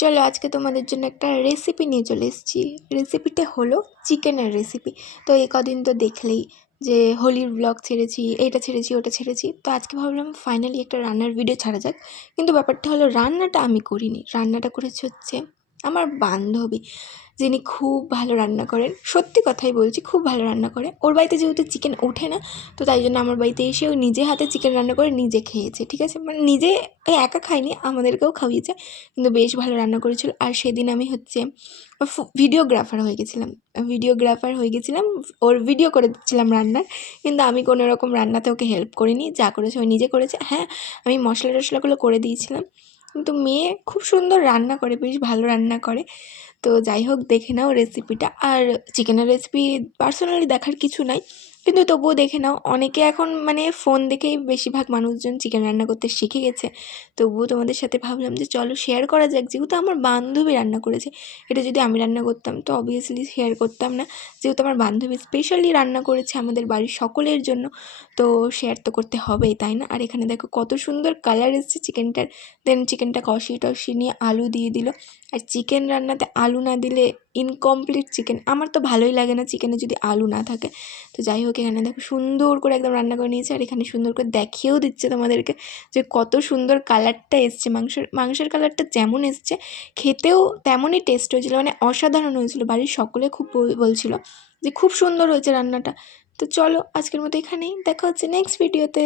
চলো আজকে তোমাদের জন্য একটা রেসিপি নিয়ে চলে এসেছি। রেসিপিটা হলো চিকেনের রেসিপি। তো এই কদিন তো দেখলেই যে হোলির ব্লগ ছেড়েছি, এটা ছেড়েছি, ওটা ছেড়েছি। তো আজকে ভাবলাম ফাইনালি একটা রান্নার ভিডিও ছাড়া যাক। কিন্তু ব্যাপারটা হলো রান্নাটা আমি করিনি, রান্নাটা করেছে হচ্ছে আমার বান্ধবী, যিনি খুব ভালো রান্না করেন। সত্যি কথাই বলছি, খুব ভালো রান্না করে। ওর বাড়িতে যেহেতু চিকেন ওঠে না, তো তাই জন্য আমার বাড়িতে এসে ও নিজে হাতে চিকেন রান্না করে নিজে খেয়েছে, ঠিক আছে? মানে নিজে একা খায়নি, আমাদেরকেও খাইয়েছে। কিন্তু বেশ ভালো রান্না করেছিল। আর সেদিন আমি হচ্ছে ভিডিওগ্রাফার হয়ে গেছিলাম, ওর ভিডিও করে দিচ্ছিলাম রান্নার। কিন্তু আমি কোনো রকম রান্নাতে ওকে হেল্প করিনি, যা করেছে ও নিজে করেছে। হ্যাঁ, আমি মশলা টশলাগুলো করে দিয়েছিলাম। কিন্তু মেয়ে খুব সুন্দর রান্না করে, বেশ ভালো রান্না করে। তো যাই হোক, দেখে নাও রেসিপিটা। আর চিকেনের রেসিপি পার্সোনালি দেখার কিছু নাই, কিন্তু তবুও দেখে নাও। অনেকে এখন মানে ফোন দেখেই বেশিরভাগ মানুষজন চিকেন রান্না করতে শিখে গেছে। তবুও তোমাদের সাথে ভাবলাম যে চলো শেয়ার করা যাক। যেহেতু আমার বান্ধবী রান্না করেছে, এটা যদি আমি রান্না করতাম তো অবভিয়াসলি শেয়ার করতাম না। যেহেতু আমার বান্ধবী স্পেশালি রান্না করেছে আমাদের বাড়ির সকলের জন্য, তো শেয়ার তো করতে হবেই, তাই না? আর এখানে দেখো কত সুন্দর কালার এসেছে চিকেনটার। দেন চিকেনটা কষিয়ে টষিয়ে নিয়ে আলু দিয়ে দিল। আর চিকেন রান্নাতে আলু না দিলে ইনকমপ্লিট চিকেন। আমার তো ভালোই লাগে না চিকেনে যদি আলু না থাকে। তো যাই হোক, এখানে দেখো সুন্দর করে একদম রান্না করে নিয়েছে। আর এখানে সুন্দর করে দেখিয়েও দিচ্ছে তোমাদেরকে যে কত সুন্দর কালারটা এসছে। মাংসের কালারটা যেমন এসছে, খেতেও তেমনই টেস্ট হয়েছিল, মানে অসাধারণ হয়েছিল। বাড়ির সকলে খুব বলছিল যে খুব সুন্দর হয়েছে রান্নাটা। তো চলো আজকের মতো এখানেই, দেখা হচ্ছে নেক্সট ভিডিওতে।